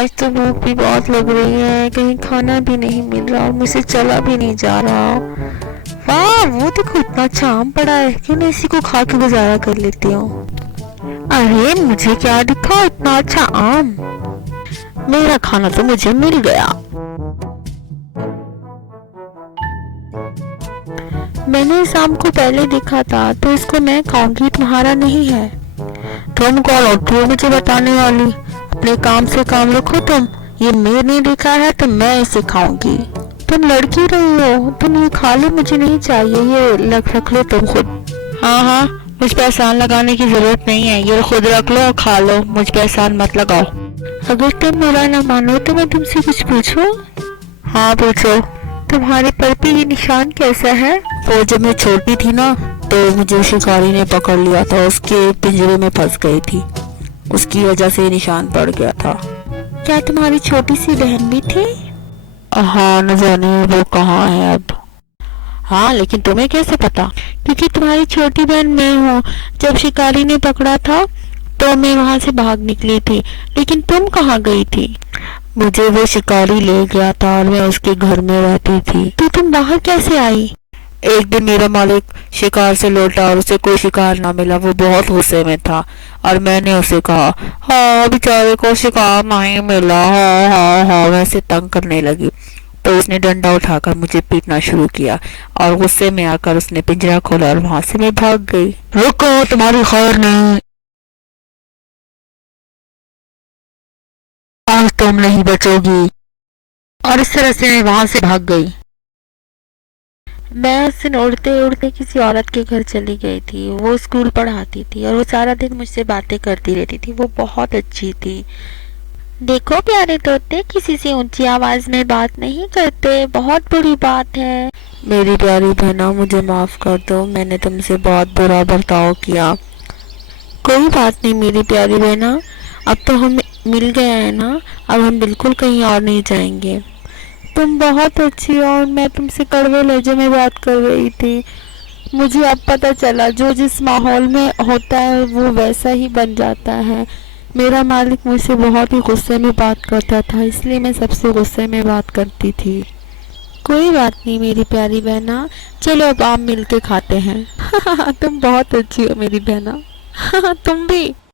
آج تو بھوک بھی بہت لگ رہی ہے، کہیں کھانا بھی نہیں مل رہا اور مجھ سے چلا بھی نہیں جا رہا۔ واہ، وہ دیکھو اتنا اچھا آم پڑا ہے، کیوں نہیں اسی کو کھا کے گزارا کر لیتی ہوں۔ ارے مجھے کیا دکھا اتنا اچھا آم، میرا کھانا تو مجھے مل گیا۔ میں نے اس آم کو پہلے دیکھا تھا تو اس کو میں کھاؤں گی، تمہارا نہیں ہے۔ تم کون ہوتی ہو مجھے بتانے والی؟ اپنے کام سے کام رکھو تم، یہ میں نے دیکھا ہے تو میں اسے کھاؤں گی۔ تم لڑکی رہی ہو، تم یہ کھا لو، مجھے نہیں چاہیے، یہ رکھ لو تم خود۔ ہاں ہاں، مجھ پہ احسان لگانے کی ضرورت نہیں ہے، یہ خود رکھ لو اور کھا لو، مجھ پہ احسان مت لگاؤ۔ اگر تم میرا نہ مانو تو میں تم سے کچھ پوچھوں؟ ہاں پوچھو۔ تمہارے پر پہ یہ نشان کیسا ہے؟ وہ جب میں چھوٹی تھی نا تو مجھے شکاری نے پکڑ لیا تھا، اس کے پنجرے میں پھنس گئی تھی، اس کی وجہ سے یہ نشان پڑ گیا تھا۔ کیا تمہاری چھوٹی سی بہن بھی تھی؟ ہاں، نہ جانے وہ کہاں ہے اب۔ ہاں لیکن تمہیں کیسے پتا؟ کیونکہ تمہاری چھوٹی بہن میں ہوں، جب شکاری نے پکڑا تھا تو میں وہاں سے بھاگ نکلی تھی، لیکن تم کہاں گئی تھی؟ مجھے وہ شکاری لے گیا تھا اور میں اس کے گھر میں رہتی تھی۔ تو تم باہر کیسے آئی؟ ایک دن میرا مالک شکار سے لوٹا اور اسے کوئی شکار نہ ملا، وہ بہت غصے میں تھا اور میں نے اسے کہا ہاں بیچارے کو شکار نہیں ملا، ہاں ہاں ہاں، میں اسے تنگ کرنے لگی تو اس نے ڈنڈا اٹھا کر مجھے پیٹنا شروع کیا اور غصے میں آ کر اس نے پنجرا کھولا اور وہاں سے میں بھاگ گئی۔ رکو، تمہاری خیر نہیں، آج تم نہیں بچو گی۔ اور اس طرح سے میں وہاں سے بھاگ گئی۔ میں اس دن اڑتے اڑتے کسی عورت کے گھر چلی گئی تھی، وہ اسکول پڑھاتی تھی اور وہ سارا دن مجھ سے باتیں کرتی رہتی تھی، وہ بہت اچھی تھی۔ دیکھو پیارے طوطے، کسی سے اونچی آواز میں بات نہیں کرتے، بہت بری بات ہے۔ میری پیاری بہنا، مجھے معاف کر دو، میں نے تم سے بہت برا برتاؤ کیا۔ کوئی بات نہیں میری پیاری بہنا، اب تو ہم مل گئے ہیں نا، اب ہم بالکل کہیں اور نہیں جائیں گے۔ تم بہت اچھی ہو اور میں تم سے کڑوے لہجے میں بات کر رہی تھی۔ مجھے اب پتہ چلا جو جس ماحول میں ہوتا ہے وہ ویسا ہی بن جاتا ہے۔ میرا مالک مجھ سے بہت ہی غصے میں بات کرتا تھا، اس لیے میں سب سے غصے میں بات کرتی تھی۔ کوئی بات نہیں میری پیاری بہنا، چلو اب آم مل کے کھاتے ہیں۔ تم بہت اچھی ہو میری بہنا، تم بھی۔